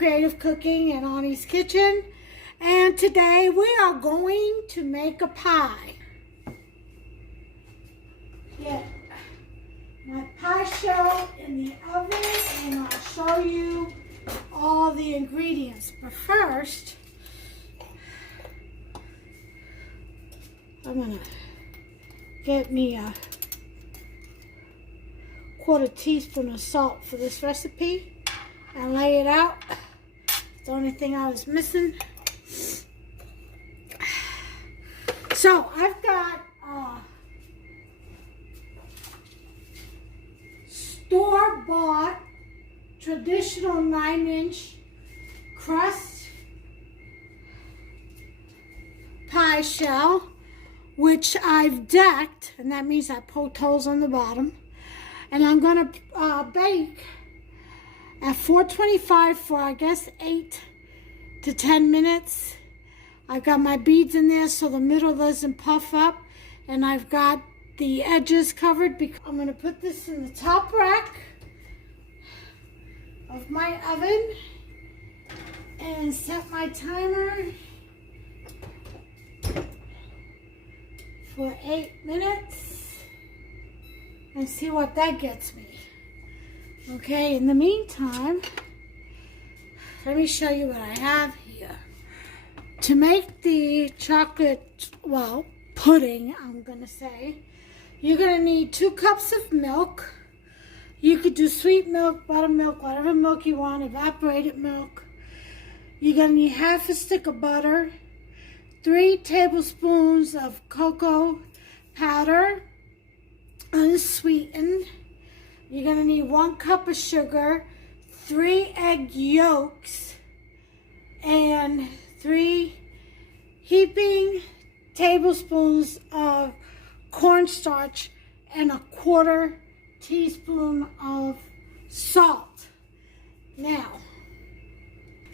Creative Cooking and Ani's Kitchen, and today we are going to make a pie. Get my pie shell in the oven and I'll show you all the ingredients. But first, I'm gonna get me a quarter teaspoon of salt for this recipe and lay it out. It's the only thing I was missing. So I've got store-bought traditional 9-inch crust pie shell, which I've decked, and that means I poked holes on the bottom. And I'm gonna bake at 425 for, I guess, 8 to 10 minutes. I've got my beads in there so the middle doesn't puff up, and I've got the edges covered because I'm gonna put this in the top rack of my oven and set my timer for 8 minutes and see what that gets me. Okay, in the meantime, let me show you what I have here. To make the chocolate, well, pudding, I'm gonna say, you're gonna need 2 cups of milk. You could do sweet milk, buttermilk, whatever milk you want, evaporated milk. You're gonna need half a stick of butter, 3 tablespoons of cocoa powder, unsweetened. You're gonna need 1 cup of sugar, 3 egg yolks, and 3 heaping tablespoons of cornstarch and a 1/4 teaspoon of salt. Now,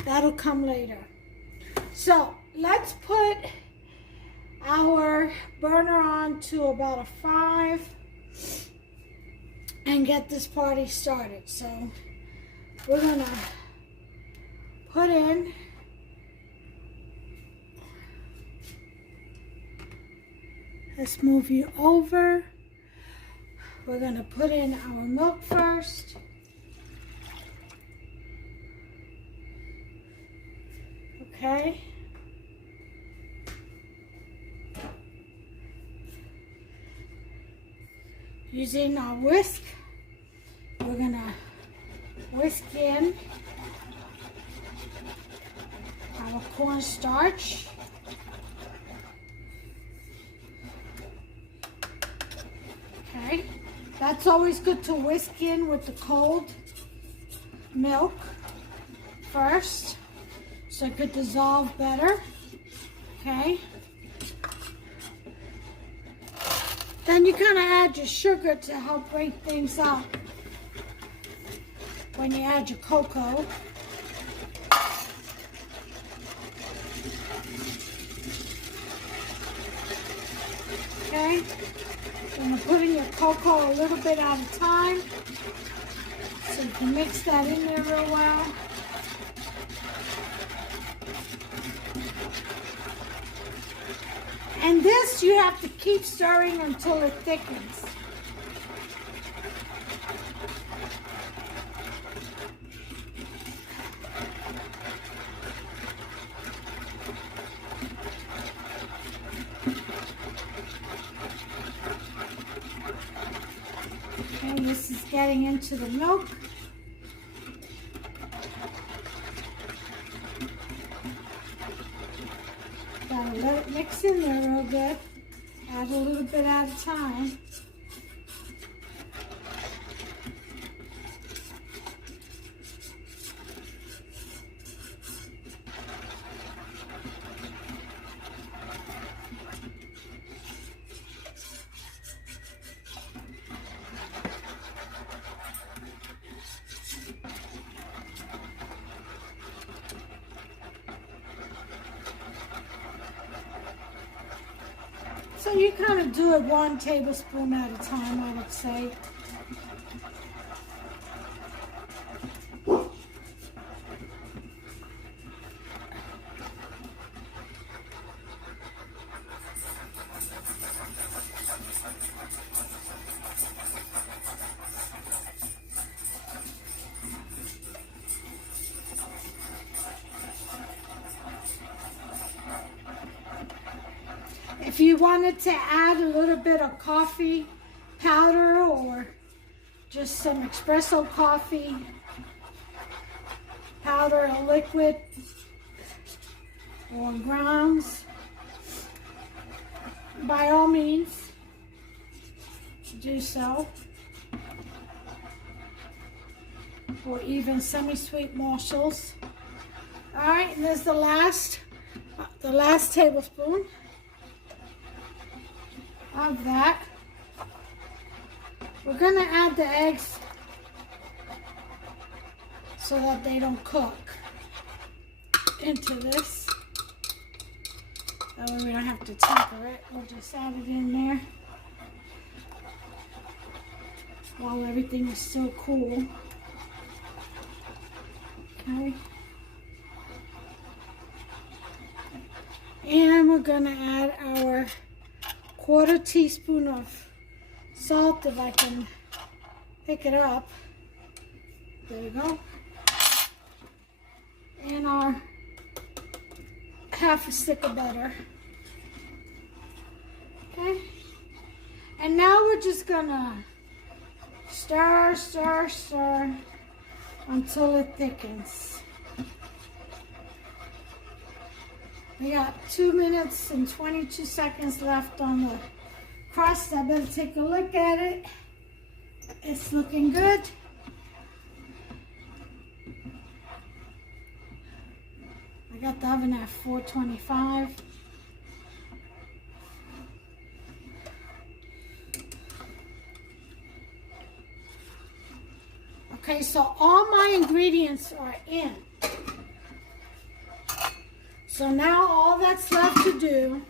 that'll come later. So let's put our burner on to about a 5 and get this party started. So we're gonna put in let's move you over. We're gonna put in our milk first. Okay. Using our whisk, we're gonna whisk in our cornstarch. Okay, that's always good to whisk in with the cold milk first, so it could dissolve better. Okay. Then you kind of add your sugar to help break things up when you add your cocoa. Okay, you're going to put in your cocoa a little bit at a time so you can mix that in there real well. And this you have to keep stirring until it thickens. Okay, this is getting into the milk. Gotta let it mix in there real good. Add a little bit at a time. So you kind of do it 1 tablespoon at a time, I would say. If you wanted to add a little bit of coffee powder or just some espresso coffee powder or liquid or grounds, by all means, do so. Or even semi-sweet morsels. All right, and there's the last tablespoon of that. We're gonna add the eggs so that they don't cook into this. That way we don't have to temper it. We'll just add it in there while everything is still cool. Okay. And we're gonna add our 1/4 teaspoon of salt if I can pick it up. There we go. And our 1/2 stick of butter. Okay. And now we're just gonna stir, stir, stir until it thickens. We got 2 minutes and 22 seconds left on the crust. I better take a look at it. It's looking good. I got the oven at 425. Okay, so all my ingredients are in. So now all that's left to do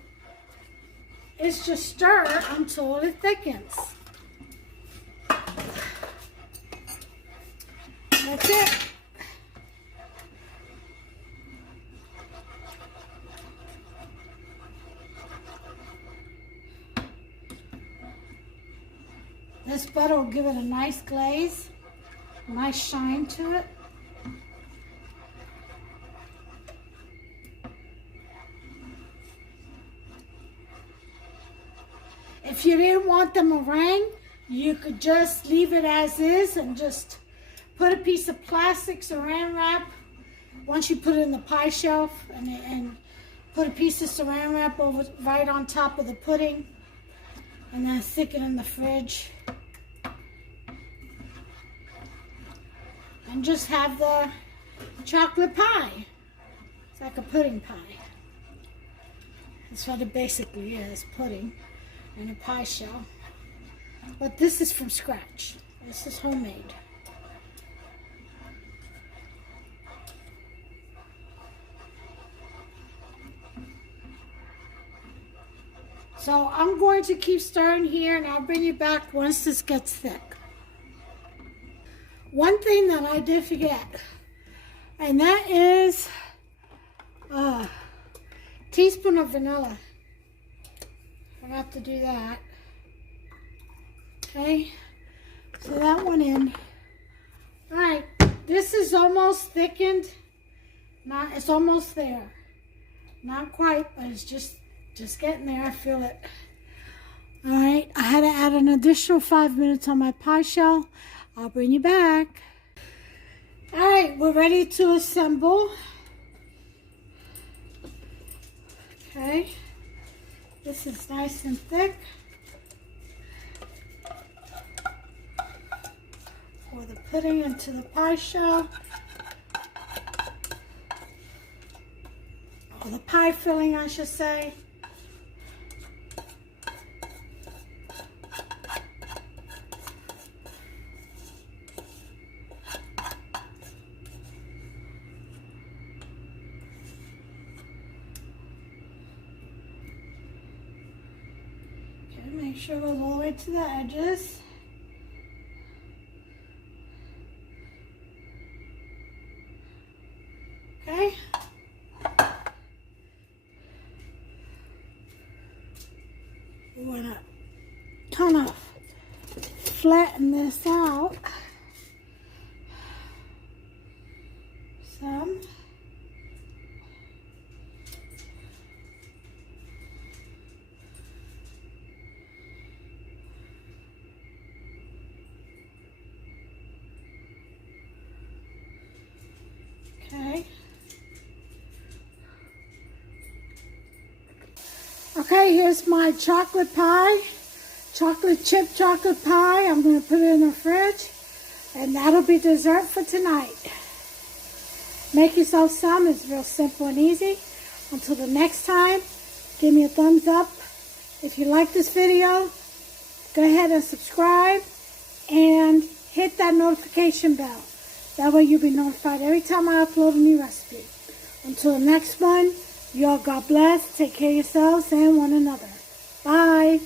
is just stir until it thickens. That's it. This butter will give it a nice glaze, a nice shine to it. If you didn't want the meringue, you could just leave it as is and just put a piece of plastic saran wrap once you put it in the pie shelf and put a piece of saran wrap over right on top of the pudding and then stick it in the fridge. And just have the chocolate pie. It's like a pudding pie. That's what it basically is, pudding in a pie shell. But this is from scratch. This is homemade. So I'm going to keep stirring here and I'll bring you back once this gets thick. One thing that I did forget, and that is a teaspoon of vanilla. Forgot to do that. Okay, so that went in. All right, this is almost thickened. It's almost there. Not quite, but it's just getting there. I feel it. All right, I had to add an additional 5 minutes on my pie shell. I'll bring you back. All right, we're ready to assemble. Okay, this is nice and thick. Pour the pudding into the pie shell. Or the pie filling, I should say. Make sure it goes all the way to the edges. Okay. We want to kind of flatten this out some. Okay, here's my chocolate pie. Chocolate chip chocolate pie. I'm going to put it in the fridge. And that'll be dessert for tonight. Make yourself some. It's real simple and easy. Until the next time, give me a thumbs up. If you like this video, go ahead and subscribe. And hit that notification bell. That way you'll be notified every time I upload a new recipe. Until the next one, y'all God bless. Take care of yourselves and one another. Bye.